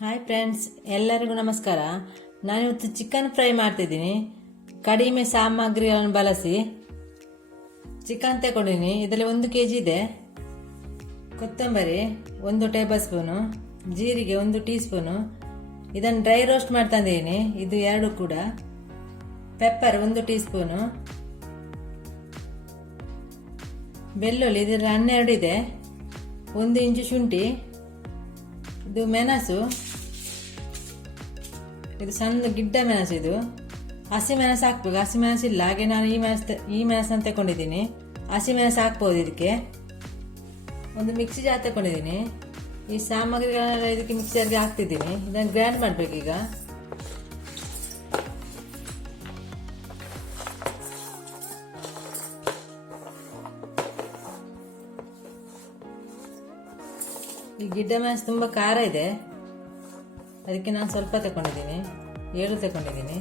Hi friends, ಎಲ್ಲರಿಗೂ ನಮಸ್ಕಾರ. ನಾನಿವತ್ತು ಚಿಕನ್ ಫ್ರೈ ಮಾಡ್ತಿದ್ದೀನಿ. ಕಡಿಮೆ ಸಾಮಗ್ರಿಗಳನ್ನು ಬಳಸಿ ಚಿಕನ್ ತಗೊಂಡಿನಿ. ಇದರಲ್ಲಿ 1 kg ಇದೆ. ಕೊತ್ತಂಬರಿ 1 ಟೇಬಲ್ ಸ್ಪೂನು, ಜೀರಿಗೆ 1 ಟೀ ಸ್ಪೂನು. ಇದನ್ನು ಡ್ರೈ ರೋಸ್ಟ್ ಮಾಡ್ತಿದ್ದೀನಿ. ಇದು 2 ಕೂಡ. Pepper 1 tea spoon. ಬೆಳ್ಳುಳ್ಳಿ ಇದರಲ್ಲಿ 12 ಇದೆ. 1 ಇಂಚು ಶುಂಠಿ. ಇದು ಮೆಣಸು, ಇದು ಸಣ್ಣ ಗಿಡ್ಡ ಮೆಣಸು. ಇದು ಹಸಿ ಮೆಣಸು ಹಾಕ್ಬೇಕು. ಹಸಿ ಮೆಣಸು ಇಲ್ಲ, ಹಾಗೆ ನಾನು ಈ ಮೆಣಸನ್ನು ತಗೊಂಡಿದ್ದೀನಿ. ಹಸಿ ಮೆಣಸು ಹಾಕ್ಬೋದು ಇದಕ್ಕೆ. ಒಂದು ಮಿಕ್ಸಿ ಜಾರ್ ತಗೊಂಡಿದ್ದೀನಿ. ಈ ಸಾಮಗ್ರಿಗಳನ್ನೆಲ್ಲ ಇದಕ್ಕೆ ಮಿಕ್ಸರ್ಗೆ ಹಾಕ್ತಿದ್ದೀನಿ. ಇದನ್ನು ಗ್ರೈಂಡ್ ಮಾಡಬೇಕೀಗ. ಈ ಗಿಡ್ಡ ಮೆಣಸು ತುಂಬ ಖಾರ ಇದೆ, ಅದಕ್ಕೆ ನಾನು ಸ್ವಲ್ಪ ತಗೊಂಡಿದ್ದೀನಿ. 7 ತಗೊಂಡಿದ್ದೀನಿ.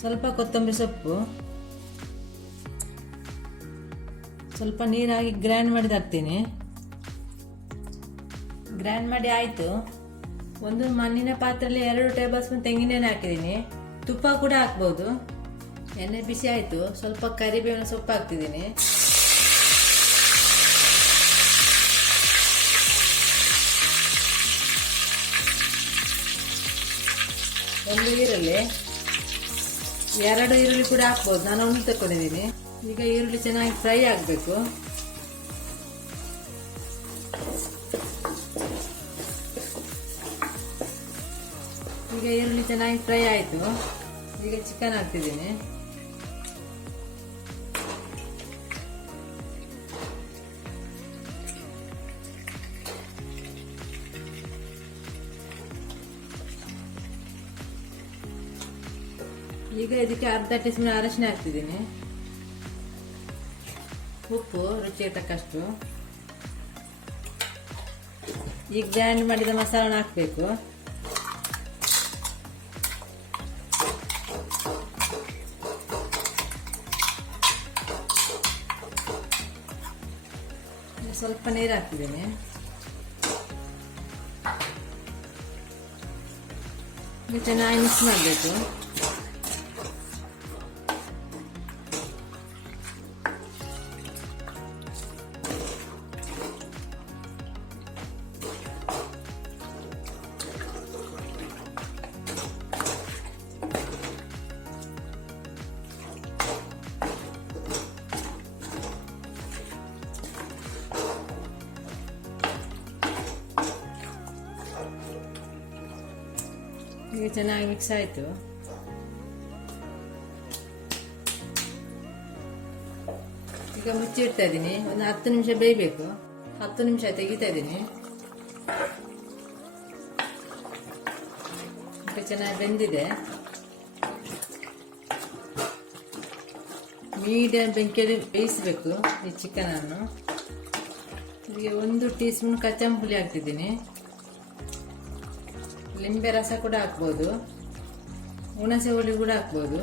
ಸ್ವಲ್ಪ ಕೊತ್ತಂಬರಿ ಸೊಪ್ಪು, ಸ್ವಲ್ಪ ನೀರು ಹಾಕಿ ಗ್ರೈಂಡ್ ಮಾಡಿ ಹಾಕ್ತೀನಿ. ಗ್ರೈಂಡ್ ಮಾಡಿ ಆಯಿತು. ಒಂದು ಮಣ್ಣಿನ ಪಾತ್ರೆಯಲ್ಲಿ 2 ಟೇಬಲ್ ಸ್ಪೂನ್ ತೆಂಗಿನೆಣ್ಣೆ ಹಾಕಿದ್ದೀನಿ. ತುಪ್ಪ ಕೂಡ ಹಾಕ್ಬೋದು. ಎಣ್ಣೆ ಬಿಸಿ ಆಯಿತು. ಸ್ವಲ್ಪ ಕರಿಬೇವಿನ ಸೊಪ್ಪು ಹಾಕ್ತಿದ್ದೀನಿ. ಒಂದು ಈರುಳ್ಳಿ, 2 ಈರುಳ್ಳಿ ಕೂಡ ಹಾಕ್ಬೋದು. ನಾನು 1 ತಗೊಂಡಿದ್ದೀನಿ. ಈಗ ಈರುಳ್ಳಿ ಚೆನ್ನಾಗಿ ಫ್ರೈ ಆಗಬೇಕು. ಈಗ ಈರುಳ್ಳಿ ಚೆನ್ನಾಗಿ ಫ್ರೈ ಆಯಿತು. ಈಗ ಚಿಕನ್ ಹಾಕ್ತಿದ್ದೀನಿ. ಈಗ ಇದಕ್ಕೆ ಅರ್ಧ ಟೀ ಸ್ಪೂನ್ ಅರಶಿನ ಹಾಕ್ತಿದ್ದೀನಿ. ಉಪ್ಪು ರುಚಿಗೆ ತಕ್ಕಷ್ಟು. ಈಗ ಗ್ರೈಂಡ್ ಮಾಡಿದ ಮಸಾಲನ ಹಾಕಬೇಕು. ಸ್ವಲ್ಪ ನೀರು ಹಾಕ್ತಿದ್ದೀನಿ. ಈಗ ಚೆನ್ನಾಗಿ ಮಿಕ್ಸ್ ಮಾಡಬೇಕು. ಈಗ ಚೆನ್ನಾಗಿ ಮಿಕ್ಸ್ ಆಯಿತು. ಈಗ ಮುಚ್ಚಿಡ್ತಾ ಇದ್ದೀನಿ. ಒಂದು 10 ನಿಮಿಷ ಬೇಯಬೇಕು. 10 ನಿಮಿಷ ತೆಗಿತಾ ಇದ್ದೀನಿ. ಈಗ ಚೆನ್ನಾಗಿ ಬೆಂದಿದೆ. ಮೀಡಿಯಂ ಬೆಂಕಿಯಲ್ಲಿ ಬೇಯಿಸಬೇಕು ಈ ಚಿಕನನ್ನು. ಈಗ 1 ಟೀ ಸ್ಪೂನ್ ಕಚ್ಚಂಬ ಹುಳಿ ಹಾಕ್ತಿದ್ದೀನಿ. ಲಿಂಬೆ ರಸ ಕೂಡ ಹಾಕ್ಬೋದು. ಹುಣಸೆ ಹುಳಿ ಕೂಡ ಹಾಕ್ಬೋದು.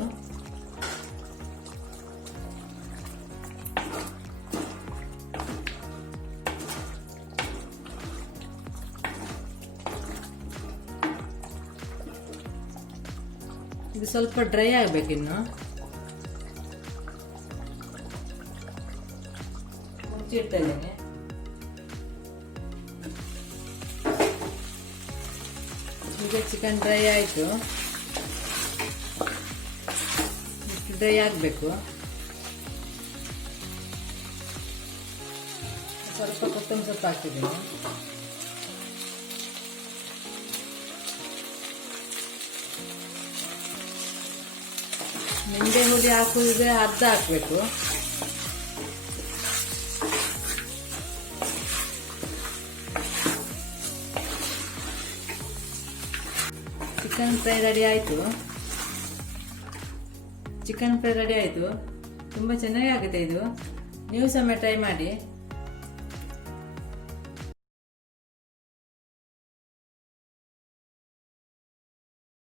ಇದು ಸ್ವಲ್ಪ ಡ್ರೈ ಆಗಬೇಕಿನ್ನು. ಮುಚ್ಚಿಡ್ತಾ ಇದ್ದೇನೆ. ಈಗ ಚಿಕನ್ ಡ್ರೈ ಆಯಿತು. ಇಷ್ಟು ಡ್ರೈ ಆಗಬೇಕು. ಸ್ವಲ್ಪ ಕೊತ್ತಂಬರಿ ಸೊಪ್ಪು ಹಾಕ್ತಿದ್ದೀನಿ. ನಿಂಬೆ ಹುಳಿ ಹಾಕುವುದಿದ್ರೆ ಅರ್ಧ ಹಾಕಬೇಕು. ಚಿಕನ್ ಫ್ರೈ ರೆಡಿ ಆಯಿತು. ತುಂಬ ಚೆನ್ನಾಗಿ ಆಗುತ್ತೆ ಇದು. ನೀವು ಸಹ ಟ್ರೈ ಮಾಡಿ.